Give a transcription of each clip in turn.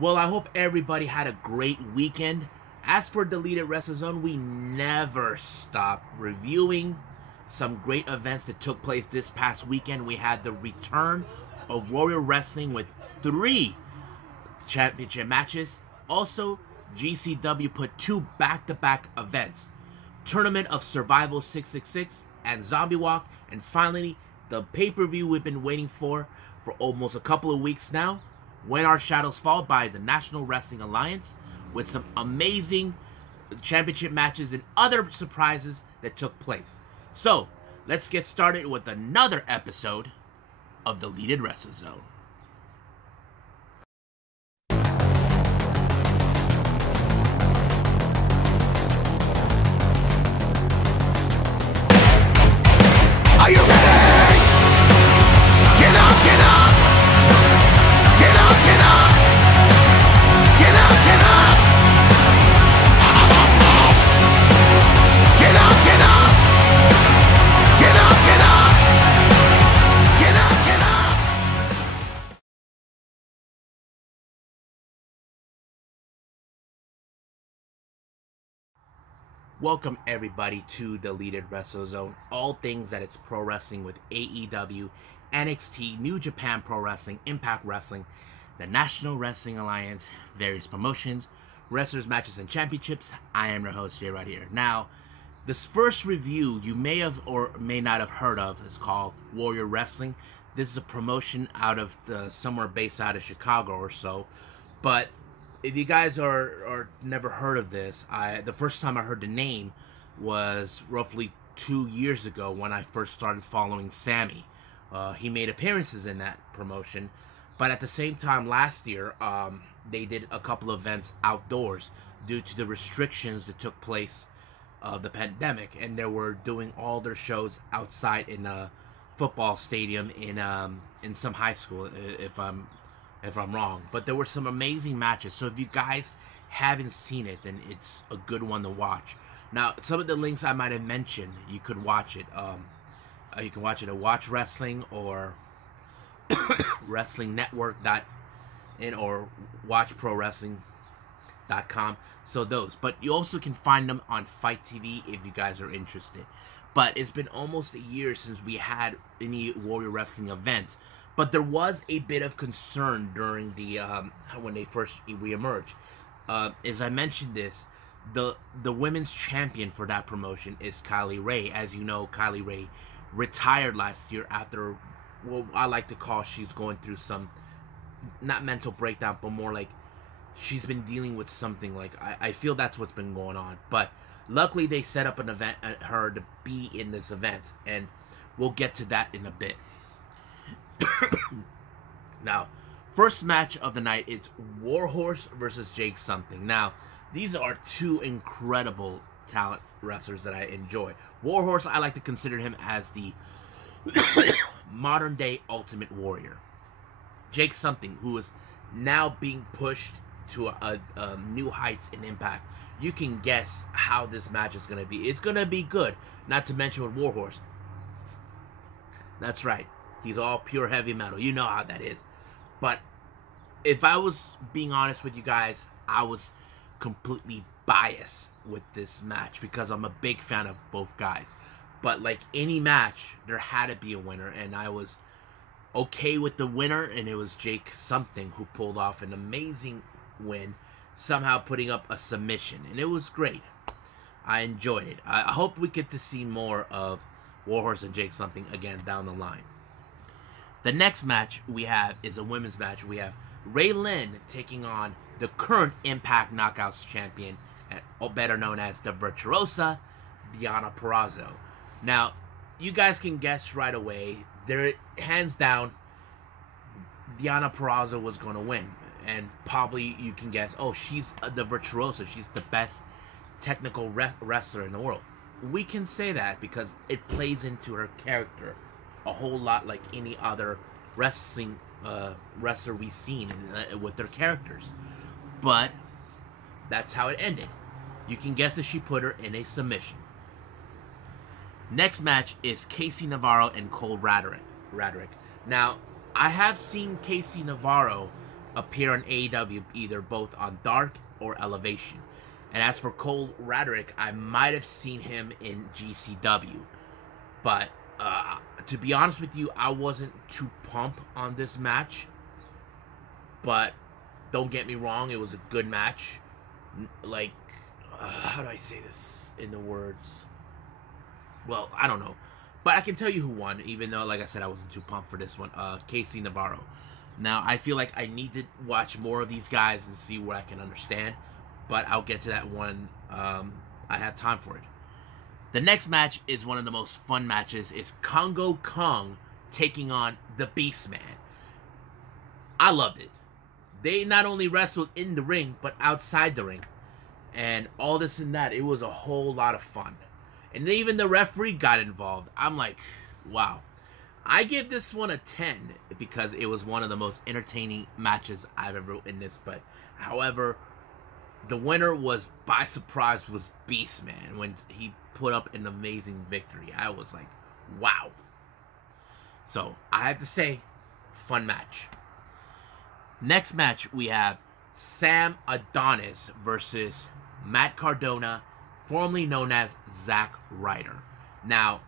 Well, I hope everybody had a great weekend. As for Deleted Wrestle Zone, we never stop reviewing some great events that took place this past weekend. We had the return of Warrior Wrestling with 3 championship matches. Also, GCW put 2 back-to-back events. Tournament of Survival 666 and Zombie Walk. And finally, the pay-per-view we've been waiting for almost a couple of weeks now. When Our Shadows Fall by the National Wrestling Alliance, with some amazing championship matches and other surprises that took place. So, let's get started with another episode of Deleted Wrestle Zone. Are you ready? Get up, get up! Get up, get up! Get up, get up! Get up, get up! Get up, get up! Get up, get up! Welcome everybody to Deleted Wrestle Zone. All things that it's pro wrestling with AEW, NXT, New Japan Pro Wrestling, Impact Wrestling, the National Wrestling Alliance, various promotions, wrestlers, matches, and championships. I am your host, J. Right here. Now, this first review you may have or may not have heard of is called Warrior Wrestling. This is a promotion out of somewhere based out of Chicago or so. But if you guys are never heard of this, the first time I heard the name was roughly 2 years ago when I first started following Sammy. He made appearances in that promotion, but at the same time last year, they did a couple of events outdoors due to the restrictions that took place of the pandemic, and they were doing all their shows outside in a football stadium in some high school, if I'm wrong. But there were some amazing matches, so if you guys haven't seen it, then it's a good one to watch. Now, some of the links I might have mentioned, you could watch it. You can watch it at Watch Wrestling or WrestlingNetwork.in or WatchProWrestling.com. So those, but you also can find them on Fight TV if you guys are interested. But it's been almost a year since we had any Warrior Wrestling event. But there was a bit of concern during the when they first reemerged. As I mentioned this, the women's champion for that promotion is Kylie Rae. As you know, Kylie Rae retired last year after, well, I like to call, she's going through some, not mental breakdown, but more like she's been dealing with something. Like I feel that's what's been going on. But luckily they set up an event her to be in this event, and we'll get to that in a bit. Now, first match of the night, it's Warhorse versus Jake Something. Now, these are 2 incredible talent wrestlers that I enjoy. Warhorse, I like to consider him as the modern day Ultimate Warrior. Jake Something, who is now being pushed to a new heights in Impact. You can guess how this match is going to be. It's going to be good. Not to mention with Warhorse, that's right, he's all pure heavy metal. You know how that is. But if I was being honest with you guys, I was completely biased with this match because I'm a big fan of both guys. But like any match, there had to be a winner, and I was okay with the winner, and it was Jake Something who pulled off an amazing win, somehow putting up a submission, and it was great. I enjoyed it. I hope we get to see more of Warhorse and Jake Something again down the line. The next match we have is a women's match. We have Ray Lynn taking on the current Impact Knockouts champion, better known as the Virtuosa, Deonna Purrazzo. Now, you guys can guess right away, hands down, Deonna Purrazzo was going to win. And probably you can guess, oh, she's the Virtuosa. She's the best technical wrestler in the world. We can say that because it plays into her character a whole lot, like any other wrestler we've seen with their characters. But that's how it ended. You can guess that she put her in a submission. Next match is Casey Navarro and Cole Radrick. Now, I have seen Casey Navarro appear on AEW, either both on Dark or Elevation. And as for Cole Radrick, I might have seen him in GCW. But to be honest with you, I wasn't too pumped on this match. But don't get me wrong, it was a good match. Like, how do I say this in the words? Well, I don't know. But I can tell you who won, even though, like I said, I wasn't too pumped for this one. Casey Navarro. Now, I feel like I need to watch more of these guys and see what I can understand. But I'll get to that one. I have time for it. The next match is one of the most fun matches. It's Congo Kong taking on the Beastman. I loved it. They not only wrestled in the ring, but outside the ring. And all this and that. It was a whole lot of fun. And even the referee got involved. I'm like, wow. I give this one a 10 because it was one of the most entertaining matches I've ever witnessed. But, however, the winner was, by surprise, was Beastman when he put up an amazing victory. I was like, wow. So, I have to say, fun match. Next match, we have Sam Adonis versus Matt Cardona, formerly known as Zack Ryder. Now,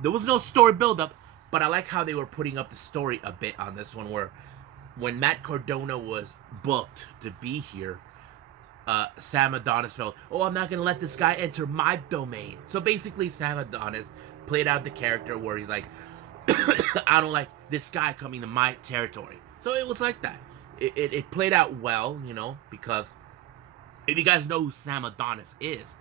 there was no story build-up, but I like how they were putting up the story a bit on this one, where when Matt Cardona was booked to be here, Sam Adonis felt, oh, I'm not going to let this guy enter my domain. So basically, Sam Adonis played out the character where he's like, I don't like this guy coming to my territory. So it was like that. It played out well, you know, because if you guys know who Sam Adonis is,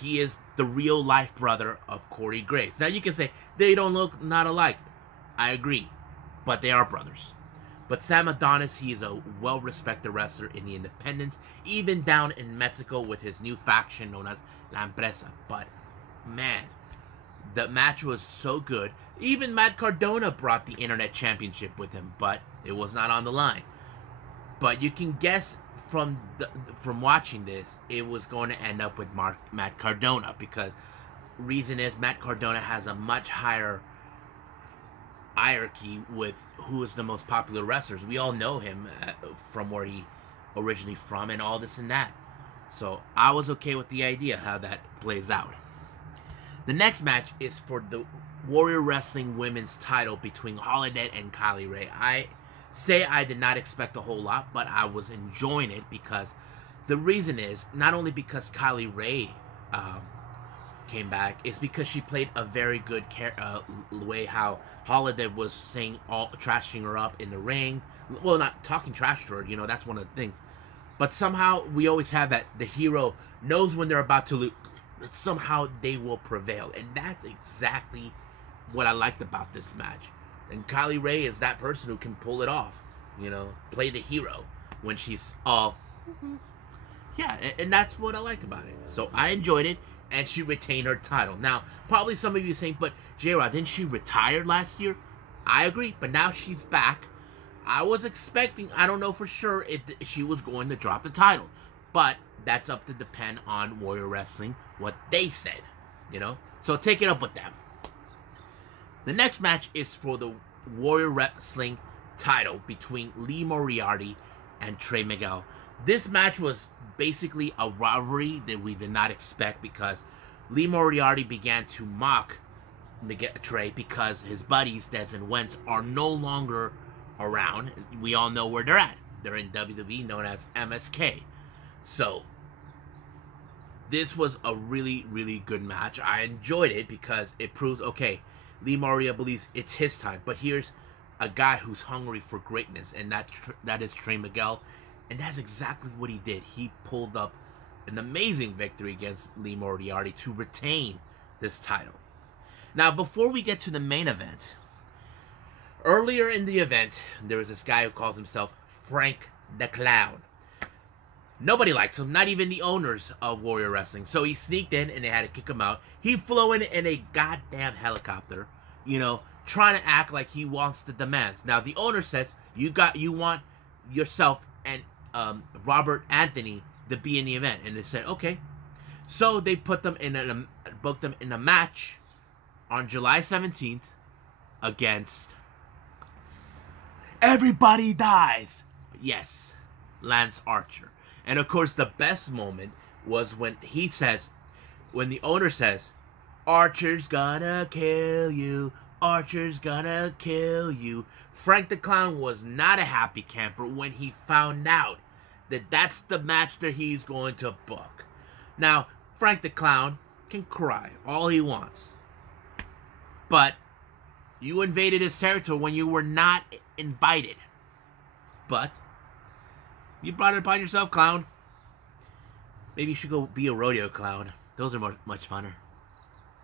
he is the real life brother of Corey Graves. Now you can say, they don't look not alike. I agree, but they are brothers. But Sam Adonis, he is a well-respected wrestler in the independents, even down in Mexico with his new faction known as La Empresa. But, man, the match was so good. Even Matt Cardona brought the Internet Championship with him, but it was not on the line. But you can guess from watching this, it was going to end up with Matt Cardona, because reason is Matt Cardona has a much higher hierarchy with who is the most popular wrestlers. We all know him from where he originally from and all this and that. So I was okay with the idea how that plays out. The next match is for the Warrior Wrestling Women's title between Holiday and Kylie Ray. I say I did not expect a whole lot, but I was enjoying it because the reason is not only because Kylie Ray came back, it's because she played a very good way how Holiday was saying trashing her up in the ring. Well, not talking trash to her, you know, that's one of the things. But somehow we always have that the hero knows when they're about to lose, that somehow they will prevail. And that's exactly what I liked about this match. And Kylie Ray is that person who can pull it off, you know, play the hero when she's all, yeah, and that's what I like about it. So I enjoyed it, and she retained her title. Now, probably some of you saying, but J-Rod, didn't she retire last year? I agree, but now she's back. I was expecting, I don't know for sure if she was going to drop the title, but that's up to depend on Warrior Wrestling, what they said, you know? So take it up with them. The next match is for the Warrior Wrestling title between Lee Moriarty and Trey Miguel. This match was basically a rivalry that we did not expect because Lee Moriarty began to mock Trey because his buddies, Dez and Wentz, are no longer around. We all know where they're at. They're in WWE, known as MSK. So, this was a really, really good match. I enjoyed it because it proves, okay, Lee Moriarty believes it's his time, but here's a guy who's hungry for greatness, and that is Trey Miguel, and that's exactly what he did. He pulled up an amazing victory against Lee Moriarty to retain this title. Now, before we get to the main event, earlier in the event, there was this guy who calls himself Frank the Clown. Nobody likes him, not even the owners of Warrior Wrestling. So he sneaked in and they had to kick him out. He flew in a goddamn helicopter, you know, trying to act like he wants the demands. Now the owner says you want yourself and Robert Anthony to be in the event, and they said okay. So they put them in booked them in a match on July 17th against Everybody Dies, Yes, Lance Archer. And of course, the best moment was when the owner says, Archer's gonna kill you. Archer's gonna kill you. Frank the Clown was not a happy camper when he found out that that's the match that he's going to book. Now, Frank the Clown can cry all he wants. But you invaded his territory when you were not invited. But you brought it upon yourself, clown. Maybe you should go be a rodeo clown. Those are much funner.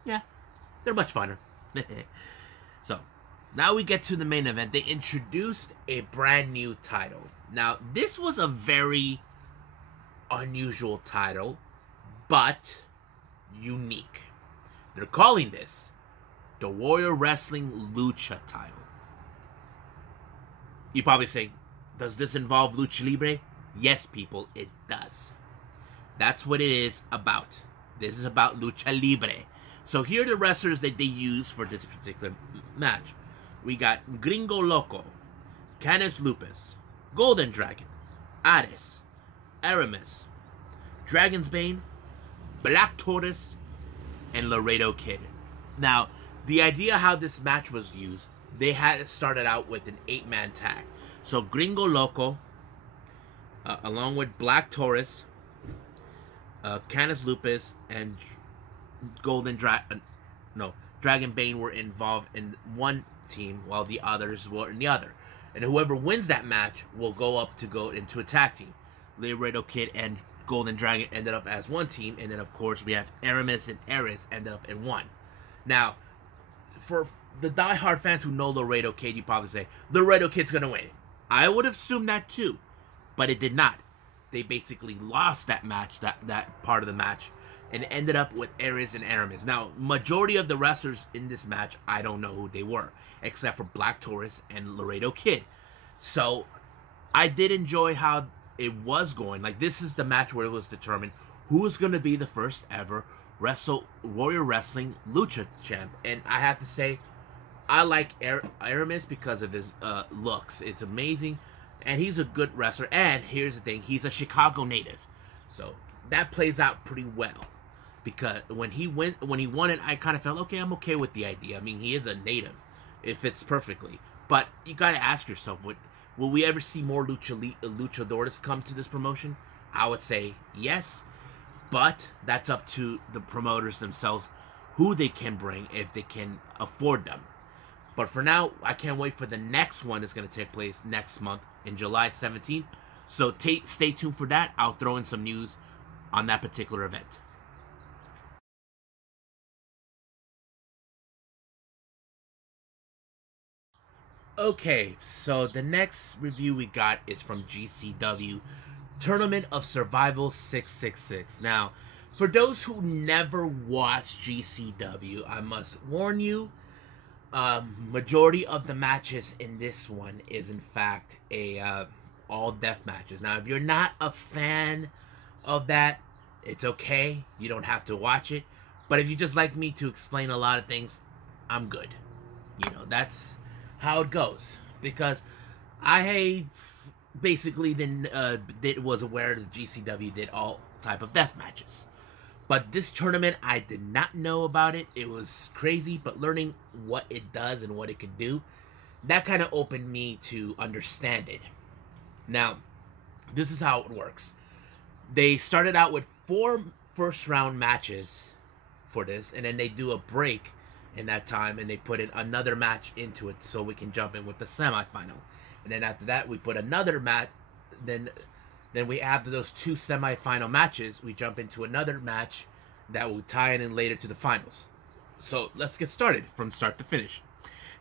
Yeah, they're much funner. So, now we get to the main event. They introduced a brand new title. Now, this was a very unusual title, but unique. They're calling this the Warrior Wrestling Lucha title. You probably say, does this involve Lucha Libre? Yes, people, it does. That's what it is about. This is about Lucha Libre. So here are the wrestlers that they use for this particular match. We got Gringo Loco, Canis Lupus, Golden Dragon, Ares, Aramis, Dragon's Bane, Black Tortoise, and Laredo Kid. Now, the idea how this match was used, they had started out with an 8-man tag. So Gringo Loco, along with Black Taurus, Canis Lupus, and Dragon Bane were involved in one team while the others were in the other. And whoever wins that match will go into a tag team. Laredo Kid and Golden Dragon ended up as one team, and then of course we have Aramis and Ares end up in one. Now, for the diehard fans who know Laredo Kid, you probably say, Laredo Kid's gonna win it. I would have assumed that too, but it did not. They basically lost that match, that part of the match, and ended up with Ares and Aramis. Now, majority of the wrestlers in this match, I don't know who they were, except for Black Taurus and Laredo Kid. So, I did enjoy how it was going. Like, this is the match where it was determined who is going to be the first ever Warrior Wrestling Lucha champ. And I have to say, I like Aramis because of his looks. It's amazing, and he's a good wrestler. And here's the thing, he's a Chicago native, so that plays out pretty well. Because when he won it, I kind of felt, okay, I'm okay with the idea. I mean, he is a native. It fits perfectly. But you got to ask yourself, will we ever see more luchadores come to this promotion? I would say yes, but that's up to the promoters themselves, who they can bring if they can afford them. But for now, I can't wait for the next one that's going to take place next month in July 17th. So stay tuned for that. I'll throw in some news on that particular event. Okay, so the next review we got is from GCW, Tournament of Survival 666. Now, for those who never watched GCW, I must warn you, majority of the matches in this one is in fact all death matches. Now, if you're not a fan of that, it's okay. You don't have to watch it. But if you just like me to explain a lot of things, I'm good. You know, that's how it goes. Because I basically was aware that GCW did all type of death matches. But this tournament, I did not know about it. It was crazy, but learning what it does and what it can do, that kind of opened me to understand it. Now, this is how it works. They started out with 4 first-round matches for this, and then they do a break in that time, and they put in another match into it so we can jump in with the semifinal. And then after that, we put another match, then we, after those 2 semifinal matches, we jump into another match that will tie in later to the finals. So let's get started from start to finish.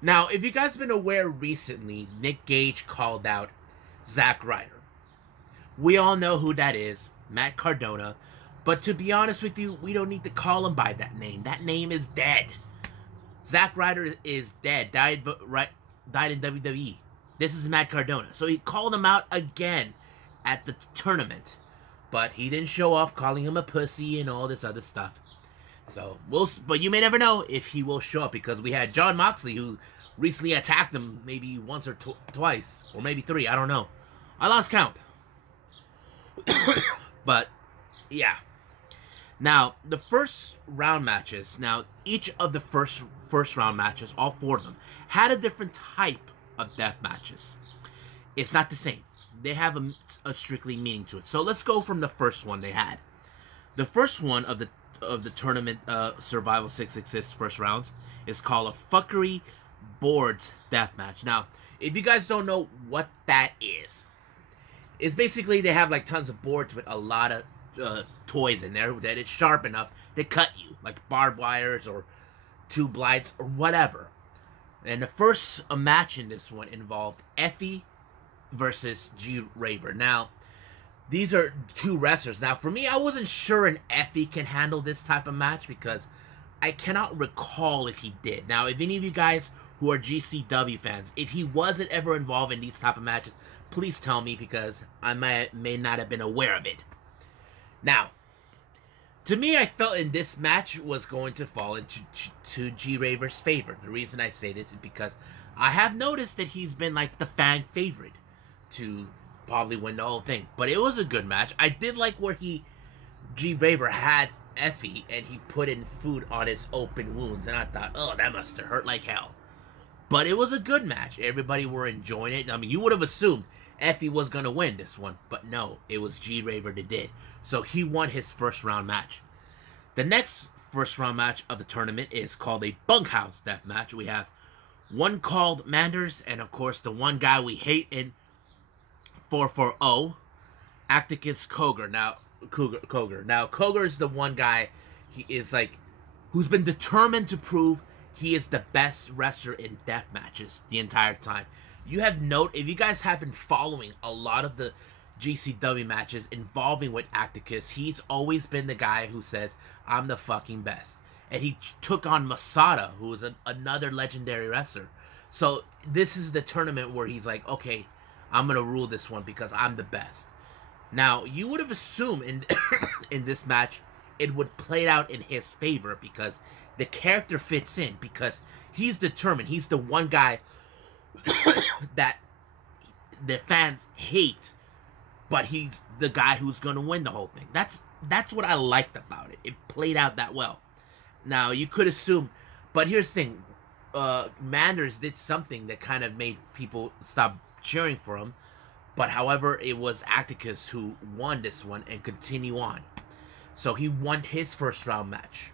Now, if you guys have been aware recently, Nick Gage called out Zack Ryder. We all know who that is, Matt Cardona. But to be honest with you, we don't need to call him by that name. That name is dead. Zack Ryder is dead. Died in WWE. This is Matt Cardona. So he called him out again at the tournament, but he didn't show up, calling him a pussy and all this other stuff. So but you may never know if he will show up, because we had Jon Moxley, who recently attacked him maybe once or twice, or maybe 3, I don't know. I lost count. But, yeah. Now, the first round matches, now, each of the first round matches, all 4 of them, had a different type of death matches. It's not the same. They have a strictly meaning to it. So let's go from the first one they had. The first one of the tournament Survival 666 first rounds is called a Fuckery Boards Death Match. Now, if you guys don't know what that is, it's basically they have like tons of boards with a lot of toys in there that it's sharp enough to cut you, like barbed wires or tube lights or whatever. And the first match in this one involved Effie versus G Raver. Now, these are 2 wrestlers. Now, for me, I wasn't sure an Effie can handle this type of match because I cannot recall if he did. Now, if any of you guys who are GCW fans, if he wasn't ever involved in these type of matches, please tell me because I may not have been aware of it. Now, to me, I felt in this match was going to fall into G Raver's favor. The reason I say this is because I have noticed that he's been like the fan favorite to probably win the whole thing. But it was a good match. I did like where G Raver had Effie and he put in food on his open wounds, and I thought, oh, that must have hurt like hell. But it was a good match. Everybody were enjoying it. I mean, you would have assumed Effie was going to win this one, but no, it was G Raver that did. So he won his first round match. The next first round match of the tournament is called a Bunkhouse Death Match. We have one called Manders, and of course the one guy we hate in 440, Acticus Coger. Now, Coger is the one guy, he is like, who's been determined to prove he is the best wrestler in death matches the entire time. You have if you guys have been following a lot of the GCW matches involving with Acticus, he's always been the guy who says, I'm the fucking best. And he took on Masada, who is another legendary wrestler. So this is the tournament where he's like, okay, I'm going to rule this one because I'm the best. Now, you would have assumed in this match, it would play out in his favor because the character fits in, because he's determined. He's the one guy that the fans hate, but he's the guy who's going to win the whole thing. That's what I liked about it. It played out that well. Now, you could assume, but here's the thing. Manders did something that kind of made people stop cheering for him. But however, it was Acticus who won this one and continue on. So he won his first round match.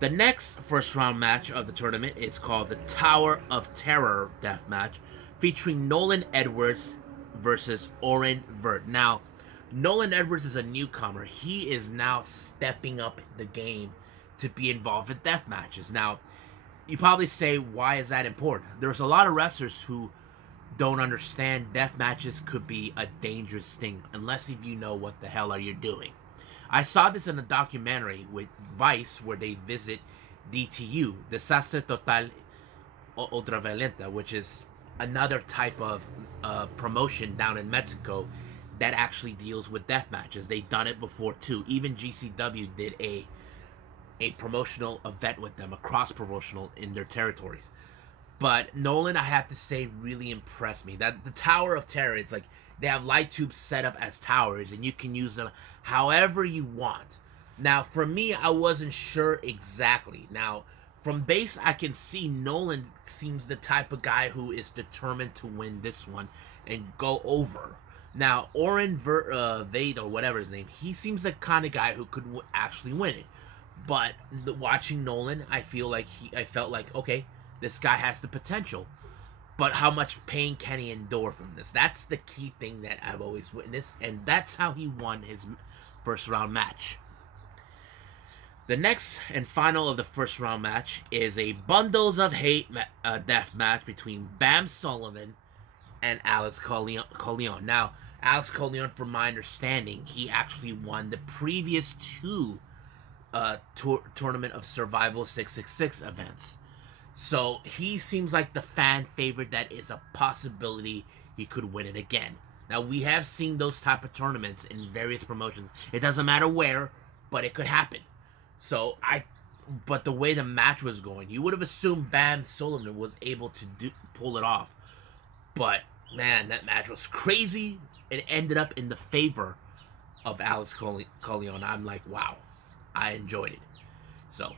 The next first round match of the tournament is called the Tower of Terror Death Match, featuring Nolan Edwards versus Oren Vert. Now, Nolan Edwards is a newcomer. He is now stepping up the game to be involved in death matches. Now, you probably say, why is that important? There's a lot of wrestlers who don't understand death matches could be a dangerous thing unless if you know what the hell are you doing. I saw this in a documentary with Vice where they visit DTU, Desastre Total Ultraviolenta, which is another type of promotion down in Mexico that actually deals with death matches. They've done it before too. Even GCW did a promotional event with them, a cross-promotional in their territories. But Nolan, I have to say, really impressed me. That the Tower of Terror, it's like they have light tubes set up as towers, and you can use them however you want. Now, for me, I wasn't sure exactly. Now, from base, I can see Nolan seems the type of guy who is determined to win this one and go over. Now, Oren Vade, or whatever his name, he seems the kind of guy who could actually win it. But watching Nolan, I felt like, okay, this guy has the potential. But how much pain can he endure from this? That's the key thing that I've always witnessed, and that's how he won his first round match. The next and final of the first round match is a Bundles of Hate death match between Bam Sullivan and Alex Coleon. Now, Alex Coleon, from my understanding, he actually won the previous two Tournament of Survival 666 events. So he seems like the fan favorite that is a possibility he could win it again. Now, we have seen those type of tournaments in various promotions. It doesn't matter where, but it could happen. So but the way the match was going, you would have assumed Bam Sullivan was able to pull it off. But man, that match was crazy. It ended up in the favor of Alex Coleon. I'm like, wow, I enjoyed it. So,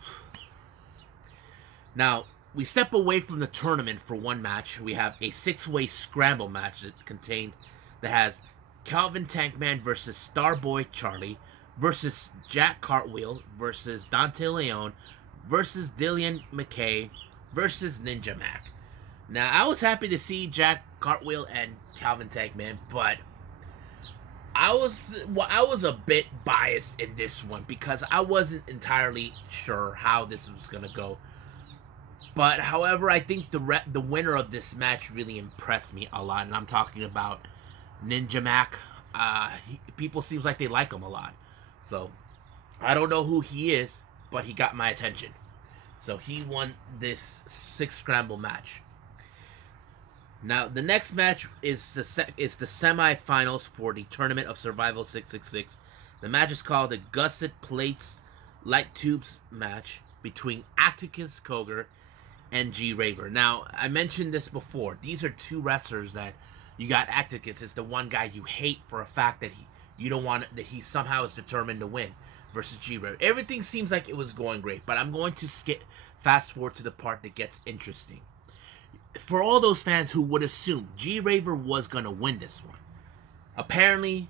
now, we step away from the tournament for one match. We have a 6-way scramble match that has Calvin Tankman versus Starboy Charlie versus Jack Cartwheel versus Dante Leon versus Dillian McKay versus Ninja Mac. Now, I was happy to see Jack Cartwheel and Calvin Tankman, but I was a bit biased in this one because I wasn't entirely sure how this was going to go. But, however, I think the winner of this match really impressed me a lot, and I'm talking about Ninja Mac. People seems like they like him a lot. So, I don't know who he is, but he got my attention. So, he won this 6 scramble match. Now, the next match is the semifinals for the Tournament of Survival 666. The match is called the Gusset Plates Light Tubes match between Atticus Cogar and G-Raver. Now, I mentioned this before. These are two wrestlers that you got. Atticus is the one guy you hate for a fact that he somehow is determined to win, versus G-Raver. Everything seems like it was going great, but I'm going to fast forward to the part that gets interesting. For all those fans who would assume G-Raver was going to win this one, apparently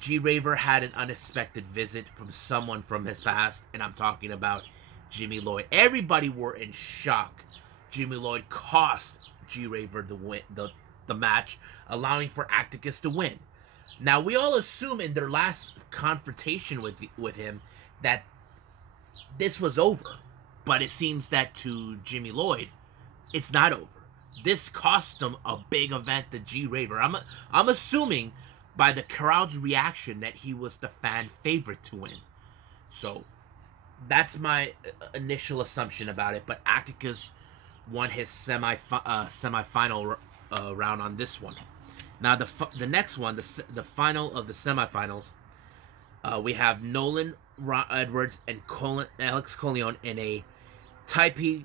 G-Raver had an unexpected visit from someone from his past, and I'm talking about Jimmy Lloyd. Everybody were in shock. Jimmy Lloyd cost G-Raver the match, allowing for Atticus to win. Now, we all assume in their last confrontation with him that this was over, but it seems that to Jimmy Lloyd, it's not over. This cost him a big event to G-Raver. I'm assuming by the crowd's reaction that he was the fan favorite to win. So, that's my initial assumption about it. But Atticus won his semifinal round on this one. Now, the next one, the final of the semifinals, we have Nolan Edwards and Alex Coleon in a Taipei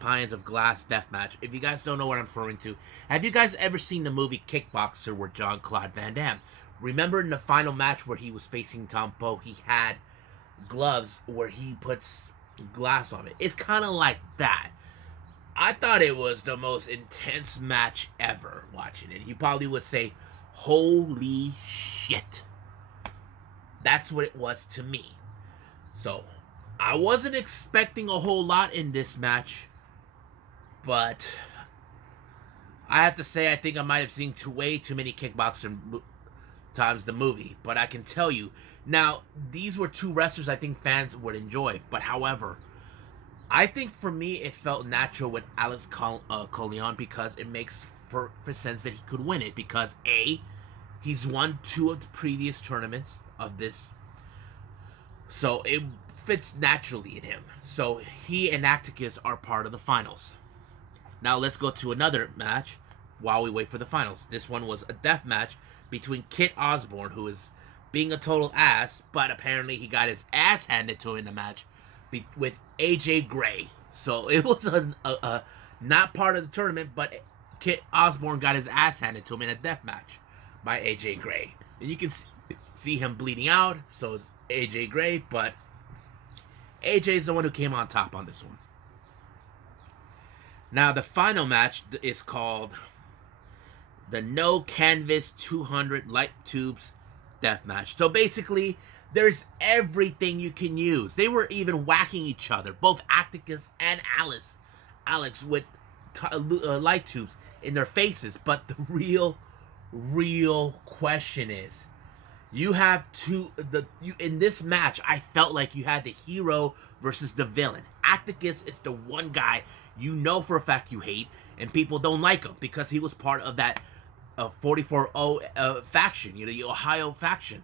Pines of Glass death match. If you guys don't know what I'm referring to, have you guys ever seen the movie Kickboxer with Jean-Claude Van Damme? Remember in the final match where he was facing Tom Poe, he had gloves where he puts glass on it. It's kind of like that. I thought it was the most intense match ever watching it. You probably would say, holy shit. That's what it was to me. So, I wasn't expecting a whole lot in this match, but I have to say I think I might have seen way too many Kickboxer times the movie. But I can tell you, now, these were two wrestlers I think fans would enjoy. But however, I think for me it felt natural with Alex Coleon because it makes for sense that he could win it. Because A, he's won 2 of the previous tournaments of this. So it fits naturally in him. So he and Atticus are part of the finals. Now let's go to another match while we wait for the finals. This one was a death match between Kit Osborne, who is being a total ass, but apparently he got his ass handed to him in the match with AJ Gray. So it was a not part of the tournament, but Kit Osborne got his ass handed to him in a death match by AJ Gray. And you can see him bleeding out, so it's AJ Gray, but AJ is the one who came on top on this one. Now, the final match is called the No Canvas 200 Light Tubes Death Match. So basically, there's everything you can use. They were even whacking each other, both Atticus and Alex with light tubes in their faces. But the real question is, you have in this match, I felt like you had the hero versus the villain. Atticus is the one guy you know for a fact you hate, and people don't like him because he was part of that 44-0 faction, the Ohio faction.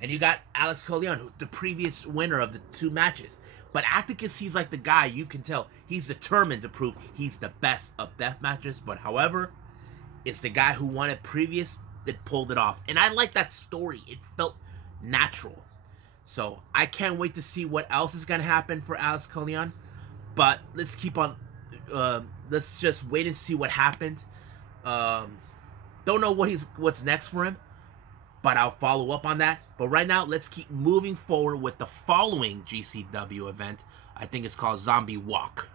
And you got Alex Coleon, the previous winner of the 2 matches. But Atticus, he's like the guy, you can tell, he's determined to prove he's the best of death matches. But however, it's the guy who won it previous that pulled it off. And I like that story. It felt natural. So I can't wait to see what else is going to happen for Alex Coleon. But let's keep on let's just wait and see what happens. Don't know what's next for him, but I'll follow up on that. But right now, let's keep moving forward with the following GCW event. I think it's called Zombie Walk.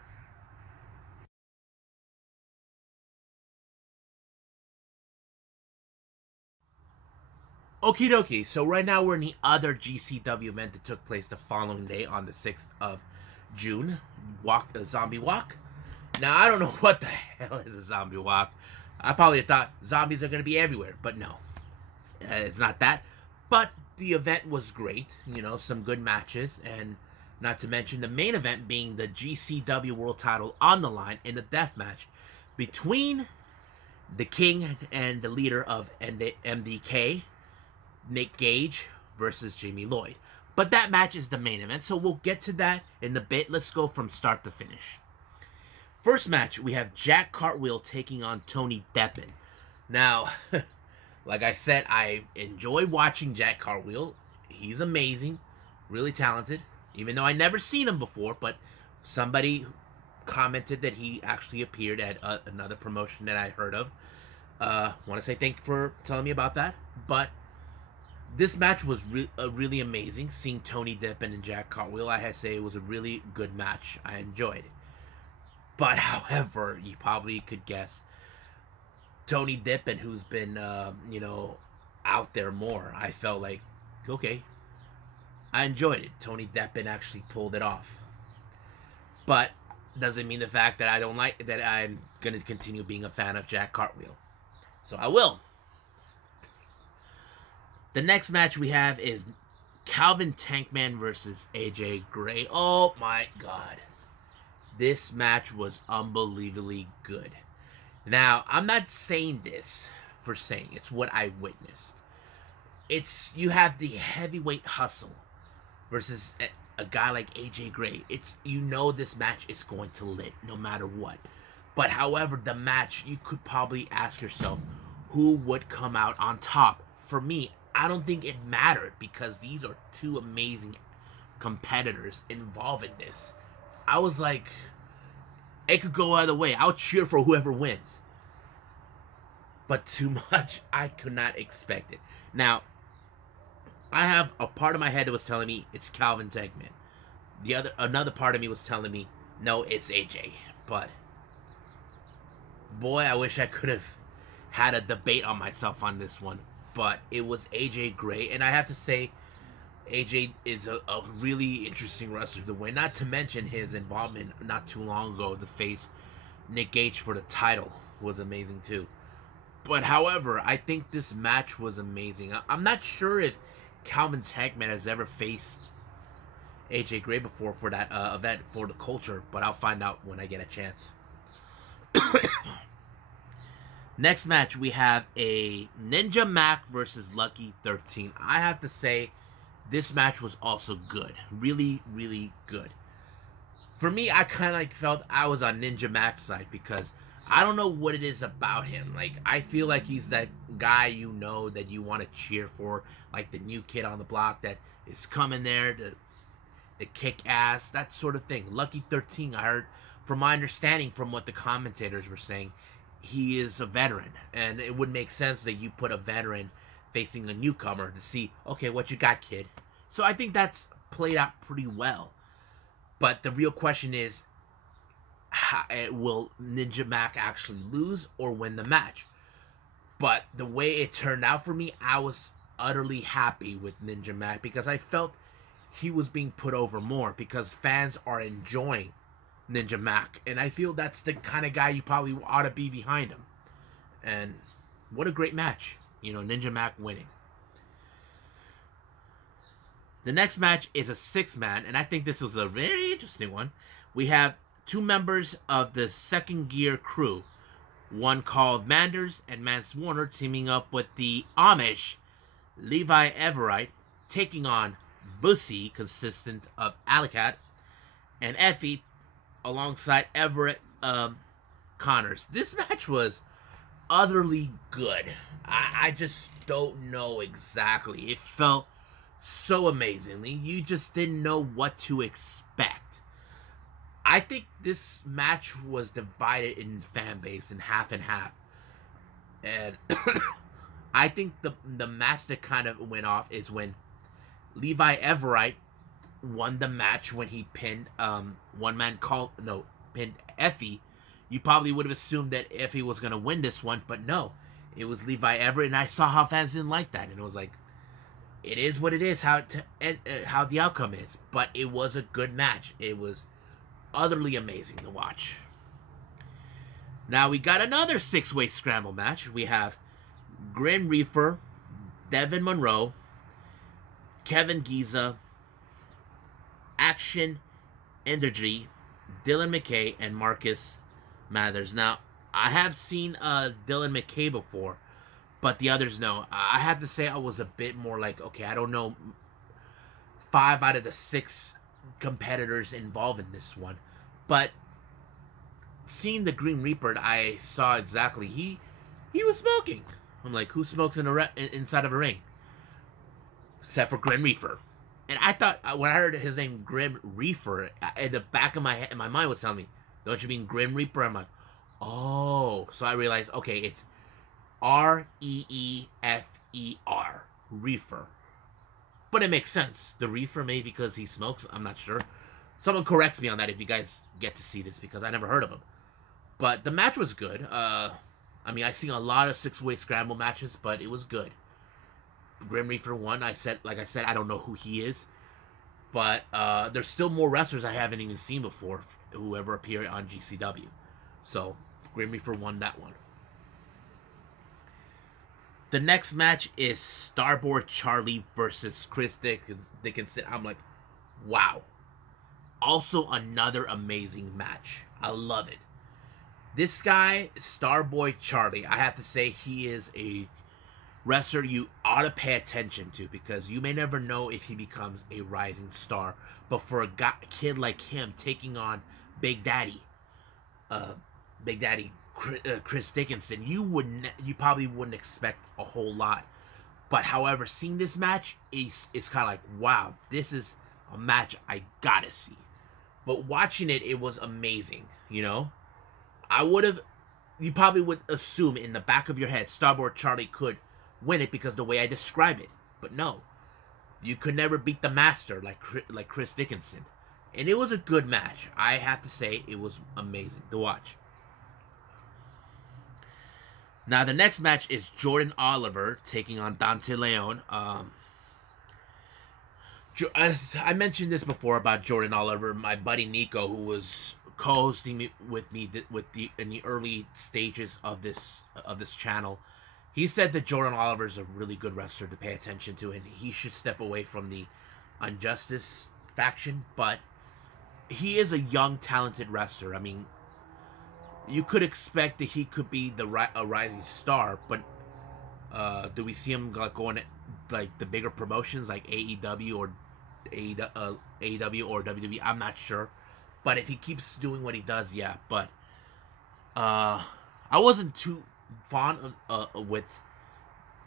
Okie dokie, so right now we're in the other GCW event that took place the following day on the 6th of June. Zombie Walk. Now, I don't know what the hell is a zombie walk. I probably thought zombies are going to be everywhere, but no. It's not that. But the event was great. You know, some good matches. And not to mention the main event being the GCW World Title on the line in a death match between the King and the leader of MDK, Nick Gage, versus Jamie Lloyd. But that match is the main event, so we'll get to that in a bit. Let's go from start to finish. First match, we have Jack Cartwheel taking on Tony Deppen. Now, like I said, I enjoy watching Jack Cartwheel. He's amazing, really talented, even though I never seen him before, but somebody commented that he actually appeared at another promotion that I heard of. Want to say thank you for telling me about that. But this match was really amazing. Seeing Tony Deppen and Jack Cartwheel, I had to say it was a really good match. I enjoyed it. But, however, you probably could guess, Tony Deppen, who's been, you know, out there more, I felt like, okay, I enjoyed it. Tony Deppen actually pulled it off. But doesn't mean the fact that I don't like, that I'm going to continue being a fan of Jack Cartwheel. So I will. The next match we have is Calvin Tankman versus AJ Gray. Oh my god. This match was unbelievably good. Now, I'm not saying this for saying. It's what I witnessed. You have the heavyweight hustle versus a guy like AJ Gray. You know this match is going to lit no matter what. But however, the match, you could probably ask yourself, who would come out on top? For me, I don't think it mattered because these are two amazing competitors involved in this. I was like, it could go either way. I'll cheer for whoever wins. But too much, I could not expect it. Now, I have a part of my head that was telling me it's Calvin Tankman. Another part of me was telling me, no, it's AJ. But, boy, I wish I could have had a debate on myself on this one. But it was AJ Gray, and I have to say, AJ is a really interesting wrestler to win. Not to mention his involvement not too long ago to face Nick Gage for the title was amazing too. But however, I think this match was amazing. I'm not sure if Calvin Tankman has ever faced AJ Gray before for that event for the culture, but I'll find out when I get a chance. Next match, we have a Ninja Mac versus Lucky 13. I have to say, this match was also good. Really, really good. For me, I kind of like felt I was on Ninja Mac's side because I don't know what it is about him. Like, I feel like he's that guy you know that you want to cheer for. Like the new kid on the block that is coming there to kick ass. That sort of thing. Lucky 13, I heard, from my understanding from what the commentators were saying, he is a veteran, and it would make sense that you put a veteran facing a newcomer to see, okay, what you got, kid. So I think that's played out pretty well. But the real question is, will Ninja Mac actually lose or win the match? But the way it turned out for me, I was utterly happy with Ninja Mac because I felt he was being put over more because fans are enjoying Ninja Mac, and I feel that's the kind of guy you probably ought to be behind him. And what a great match, you know, Ninja Mac winning. The next match is a 6-man, and I think this was a very interesting one. We have two members of the Second Gear crew, one called Manders and Mance Warner, teaming up with the Amish Levi Everett, taking on Bussy, consistent of Alicat, and Effie, alongside Everett Connors. This match was utterly good. I just don't know exactly. It felt so amazingly. You just didn't know what to expect. I think this match was divided in fan base in half and half. And I think the match that kind of went off is when Levi Everett won the match when he pinned pinned Effie. You probably would have assumed that Effie was gonna win this one, but no. It was Levi Everett, and I saw how fans didn't like that, and it was like, it is what it is, how the outcome is. But it was a good match. It was utterly amazing to watch. Now we got another 6-way scramble match. We have Grim Reaper, Devin Monroe, Kevin Giza, Action Energy, Dylan McKay, and Marcus Mathers. Now, I have seen Dylan McKay before, but the others no. I have to say I was a bit more like, okay, I don't know 5 out of the 6 competitors involved in this one. But seeing the Green Reaper, I saw exactly he was smoking. I'm like, who smokes inside of a ring? Except for Grim Reaper. And I thought, when I heard his name, Grim Reaper, in the back of my mind was telling me, don't you mean Grim Reaper? I'm like, oh. So I realized, okay, it's R-E-E-F-E-R, Reefer. But it makes sense. The Reefer, maybe because he smokes, I'm not sure. Someone corrects me on that if you guys get to see this, because I never heard of him. But the match was good. I mean, I've seen a lot of 6-way scramble matches, but it was good. Grim Reaper won. Like I said, I don't know who he is. But there's still more wrestlers I haven't even seen before, who ever appeared on GCW. So, Grim Reaper won that one. The next match is Starboard Charlie versus Chris Dickinson. I'm like, wow. Also another amazing match. I love it. This guy, Starboy Charlie, I have to say he is a wrestler you ought to pay attention to, because you may never know if he becomes a rising star. But for a kid like him taking on Big Daddy Chris Dickinson, you probably wouldn't expect a whole lot. But however, seeing this match is kind of like, wow, this is a match I gotta see. But watching it, it was amazing, you know? You probably would assume in the back of your head, Starboard Charlie could win it because the way I describe it. But no. You could never beat the master like Chris Dickinson. And it was a good match. I have to say, it was amazing to watch. Now, the next match is Jordan Oliver taking on Dante Leon. As I mentioned this before about Jordan Oliver, my buddy Nico, who was co-hosting with me in the early stages of this channel, he said that Jordan Oliver is a really good wrestler to pay attention to, and he should step away from the Injustice faction. But he is a young, talented wrestler. I mean, you could expect that he could be a rising star, but do we see him going at like the bigger promotions like AEW or WWE? I'm not sure, but if he keeps doing what he does, yeah. But I wasn't too fond of with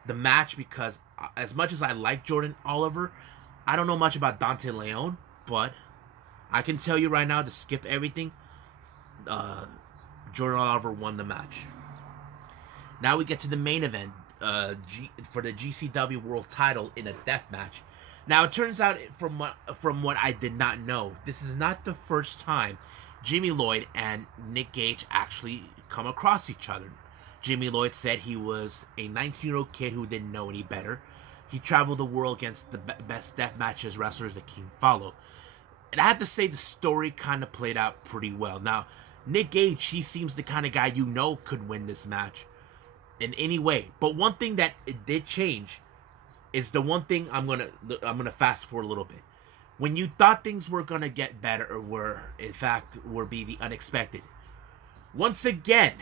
the match, because as much as I like Jordan Oliver, I don't know much about Dante Leon. But I can tell you right now, to skip everything, Jordan Oliver won the match. Now we get to the main event for the GCW World Title in a death match. Now it turns out, from what I did not know, this is not the first time Jimmy Lloyd and Nick Gage actually come across each other. Jimmy Lloyd said he was a 19-year-old kid who didn't know any better. He traveled the world against the best death matches wrestlers that came follow. And I have to say, the story kind of played out pretty well. Now, Nick Gage, he seems the kind of guy you know could win this match in any way. But one thing that it did change is the one thing I'm gonna fast forward a little bit. When you thought things were gonna get better, or were be the unexpected, once again,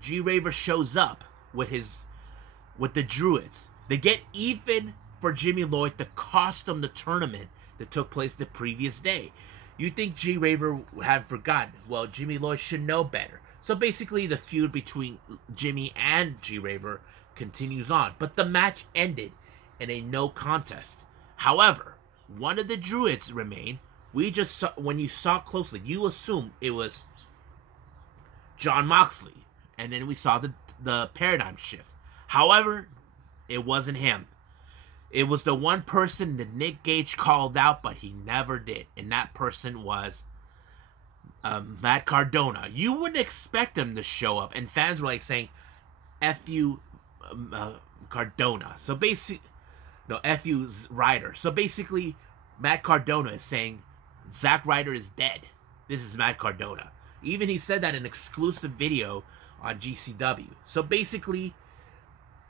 G Raver shows up with the Druids. They get even for Jimmy Lloyd to cost them the tournament that took place the previous day. You think G Raver had forgotten? Well, Jimmy Lloyd should know better. So basically, the feud between Jimmy and G Raver continues on. But the match ended in a no contest. However, one of the Druids remained, We just saw, when you saw closely, you assumed it was Jon Moxley, and then we saw the paradigm shift. However, it wasn't him. It was the one person that Nick Gage called out, but he never did, and that person was Matt Cardona. You wouldn't expect him to show up, and fans were like saying, "F you, Cardona." So basically, no, "F you, Ryder." So basically, Matt Cardona is saying Zack Ryder is dead. This is Matt Cardona. Even he said that in an exclusive video on GCW. So basically,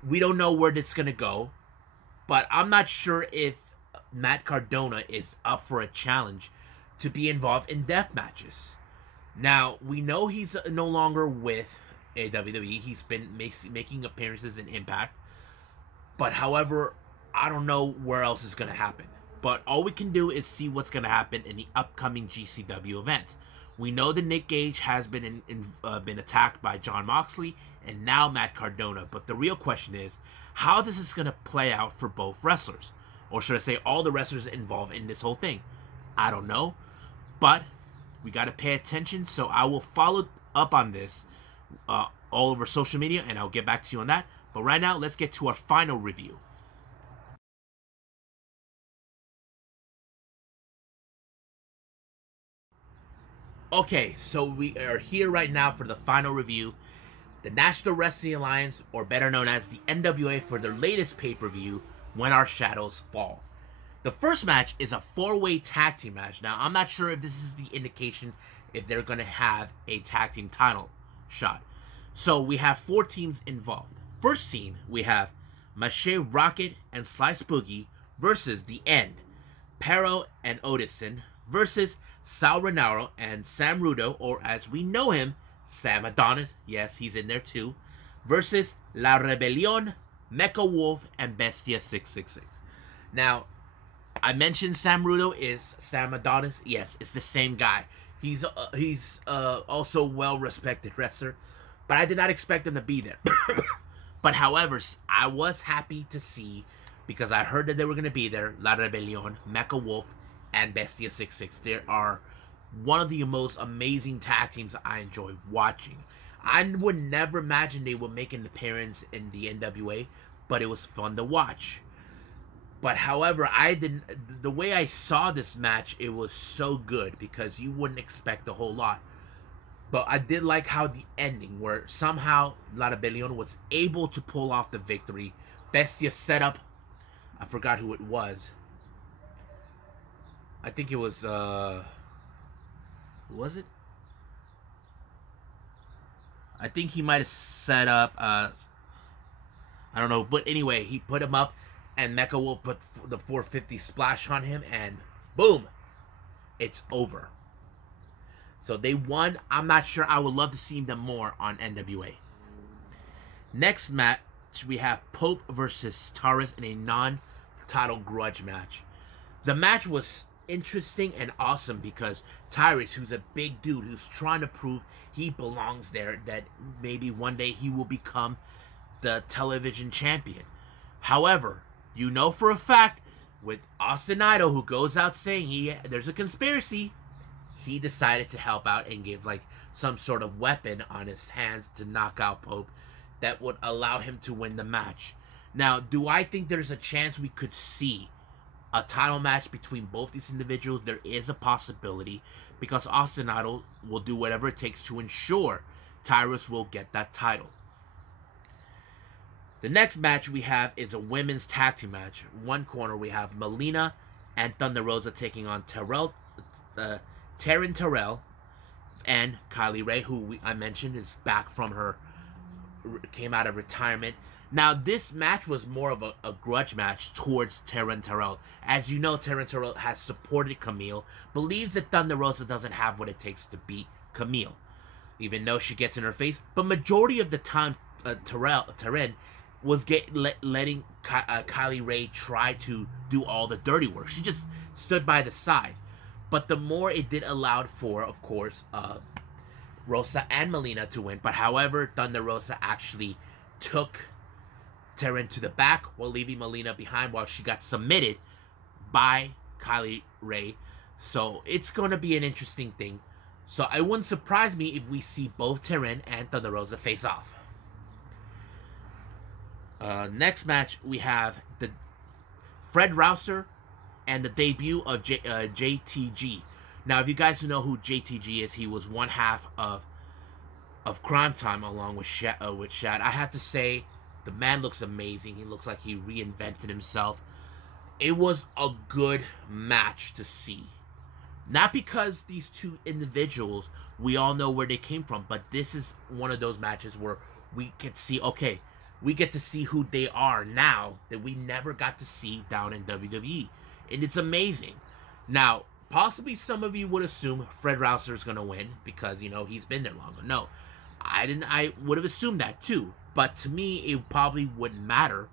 we don't know where it's going to go. But I'm not sure if Matt Cardona is up for a challenge to be involved in death matches. Now, we know he's no longer with WWE. He's been making appearances in Impact. But however, I don't know where else is going to happen. But all we can do is see what's going to happen in the upcoming GCW events. We know that Nick Gage has been been attacked by Jon Moxley and now Matt Cardona. But the real question is, how this is going to play out for both wrestlers? Or should I say all the wrestlers involved in this whole thing? I don't know. But we got to pay attention. So I will follow up on this all over social media, and I'll get back to you on that. But right now, let's get to our final review. Okay, so we are here right now for the final review. The National Wrestling Alliance, or better known as the NWA, for their latest pay-per-view, When Our Shadows Fall. The first match is a 4-way tag team match. Now, I'm not sure if this is the indication if they're going to have a tag team title shot. So, we have 4 teams involved. First team, we have Mache Rocket and Slice Boogie versus The End, Pero and Odison versus Sal Rinauro and Sam Rudo, or as we know him, Sam Adonis, yes, he's in there too, versus La Rebelión, Mecha Wolf, and Bestia 666. Now, I mentioned Sam Rudo is Sam Adonis. Yes, it's the same guy. He's also well-respected wrestler, but I did not expect him to be there. But however, I was happy to see, because I heard that they were going to be there, La Rebelión, Mecha Wolf, and Bestia 666. They are one of the most amazing tag teams I enjoy watching. I would never imagine they would make an appearance in the NWA, but it was fun to watch. But however, the way I saw this match, it was so good because you wouldn't expect a whole lot. But I did like how the ending, where somehow La Rebelión was able to pull off the victory. Bestia set up, I forgot who it was. I think it was, who was it? I think he might have set up, I don't know, but anyway, he put him up, and Mecha will put the 450 splash on him, and boom, it's over. So they won. I'm not sure. I would love to see them more on NWA. Next match, we have Pope versus Taurus in a non-title grudge match. The match was interesting and awesome because Tyrus, who's a big dude who's trying to prove he belongs there, that maybe one day he will become the television champion. However, you know for a fact with Austin Idol, who goes out saying there's a conspiracy, he decided to help out and give like some sort of weapon on his hands to knock out Pope that would allow him to win the match. Now, do I think there's a chance we could see a title match between both these individuals? There is a possibility, because Austin Idol will do whatever it takes to ensure Tyrus will get that title. The next match we have is a women's tag team match. One corner we have Melina and Thunder Rosa taking on Taryn Terrell and Kylie Ray, who I mentioned is back from came out of retirement. Now, this match was more of a grudge match towards Taryn Terrell. As you know, Taryn Terrell has supported Camille, believes that Thunder Rosa doesn't have what it takes to beat Camille, even though she gets in her face. But majority of the time, Taryn was letting Kylie Ray try to do all the dirty work. She just stood by the side. But the more it did allowed for, of course, Rosa and Melina to win. But however, Thunder Rosa actually took Taryn to the back while leaving Melina behind while she got submitted by Kylie Ray. So it's going to be an interesting thing. So it wouldn't surprise me if we see both Tyron and Thunder Rosa face off. Next match, we have the Fred Rouser and the debut of JTG. Now, if you guys know who JTG is, he was one half of Crime Time along with Shad. I have to say, the man looks amazing. He looks like he reinvented himself. It was a good match to see. Not because these two individuals, we all know where they came from, but this is one of those matches where we can see, okay, we get to see who they are now that we never got to see down in WWE. And it's amazing. Now, possibly some of you would assume Fred Rouser is going to win because, you know, he's been there longer. No, I would have assumed that too. But to me, it probably wouldn't matter.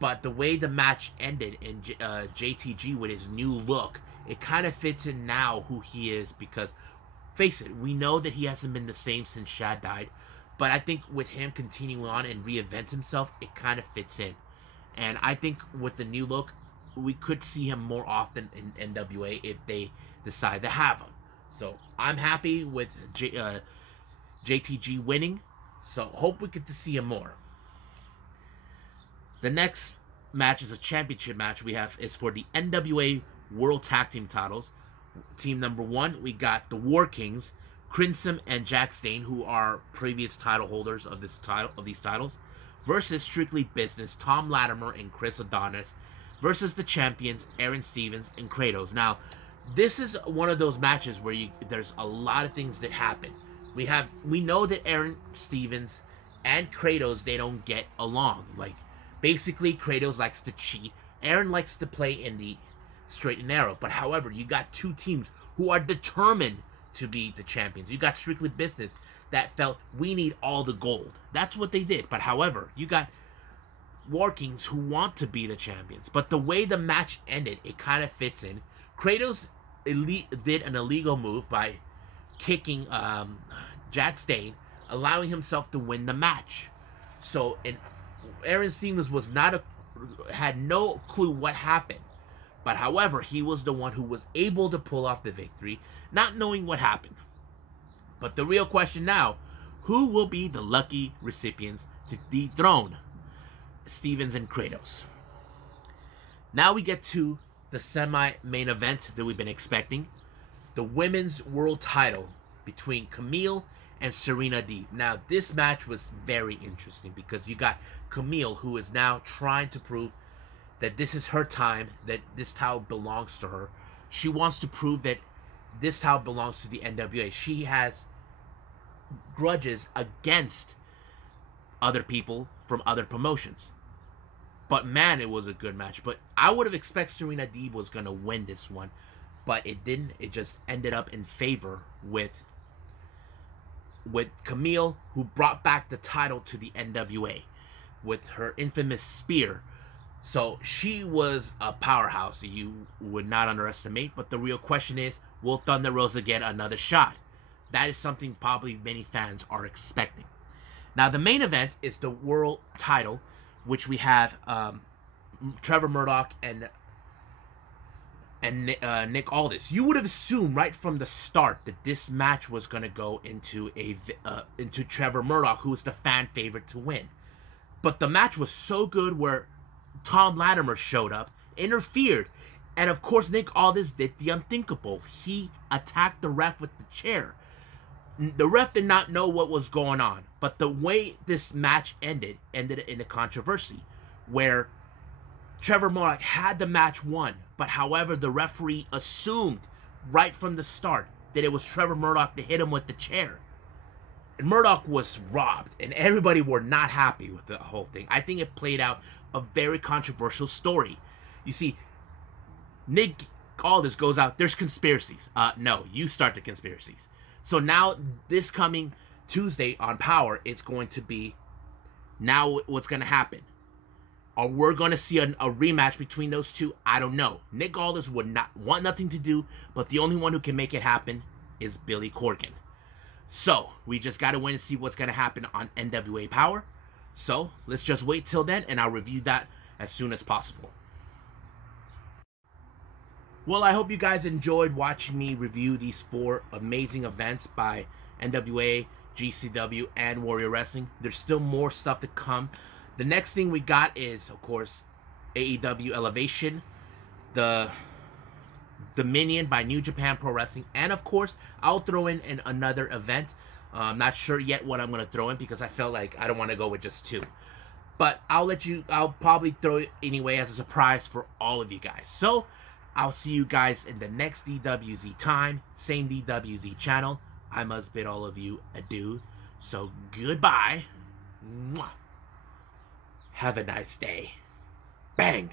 But the way the match ended in JTG with his new look, it kind of fits in now who he is because, face it, we know that he hasn't been the same since Shad died. But I think with him continuing on and reinvent himself, it kind of fits in. And I think with the new look, we could see him more often in NWA if they decide to have him. So I'm happy with JTG winning. So hope we get to see him more. The next match is a championship match is for the NWA World Tag Team titles. Team number 1, we got the War Kings, Crimson and Jack Stain, who are previous title holders of these titles, versus Strictly Business, Tom Latimer and Chris Adonis, versus the champions Aaron Stevens and Kratos. Now, this is one of those matches where there's a lot of things that happen. We know that Aaron Stevens and Kratos, they don't get along. Like, basically, Kratos likes to cheat. Aaron likes to play in the straight and narrow. But however, you got two teams who are determined to be the champions. You got Strictly Business that felt we need all the gold. That's what they did. But however, you got War Kings who want to be the champions. But the way the match ended, it kind of fits in. Kratos did an illegal move by kicking Jack Stain, allowing himself to win the match. So, Aaron Stevens had no clue what happened. But however, he was the one who was able to pull off the victory, not knowing what happened. But the real question now, who will be the lucky recipients to dethrone Stevens and Kratos? Now we get to the semi-main event that we've been expecting. The women's world title between Camille and Serena Deeb. Now, this match was very interesting because you got Camille, who is now trying to prove that this is her time, that this title belongs to her. She wants to prove that this title belongs to the NWA. She has grudges against other people from other promotions. But man, it was a good match. But I would have expected Serena Deeb was going to win this one. But it didn't. It just ended up in favor with Camille, who brought back the title to the NWA with her infamous spear. So she was a powerhouse that you would not underestimate. But the real question is, will Thunder Rosa get another shot? That is something probably many fans are expecting. Now, the main event is the world title, which we have Trevor Murdoch and Nick Aldis. You would have assumed right from the start that this match was going to go into Trevor Murdoch, who was the fan favorite to win. But the match was so good where Tom Latimer showed up, interfered, and of course Nick Aldis did the unthinkable. He attacked the ref with the chair. The ref did not know what was going on, but the way this match ended in a controversy where Trevor Murdoch had the match won, but however the referee assumed right from the start that it was Trevor Murdoch that hit him with the chair. And Murdoch was robbed, and everybody were not happy with the whole thing. I think it played out a very controversial story. You see, Nick Aldis goes out, there's conspiracies. No, you start the conspiracies. So now, this coming Tuesday on Power, it's going to be, now what's going to happen? Or we're going to see a rematch between those two? I don't know. Nick Aldis would not want nothing to do, but the only one who can make it happen is Billy Corgan. So, we just got to wait and see what's going to happen on NWA Power. So, let's just wait till then, and I'll review that as soon as possible. Well, I hope you guys enjoyed watching me review these 4 amazing events by NWA, GCW, and Warrior Wrestling. There's still more stuff to come. The next thing we got is, of course, AEW Elevation, the Dominion by New Japan Pro Wrestling, and of course, I'll throw in another event. I'm not sure yet what I'm going to throw in because I felt like I don't want to go with just 2. But I'll probably throw it anyway as a surprise for all of you guys. So, I'll see you guys in the next DWZ time, same DWZ channel. I must bid all of you adieu. So, goodbye. Mwah. Have a nice day. Bang!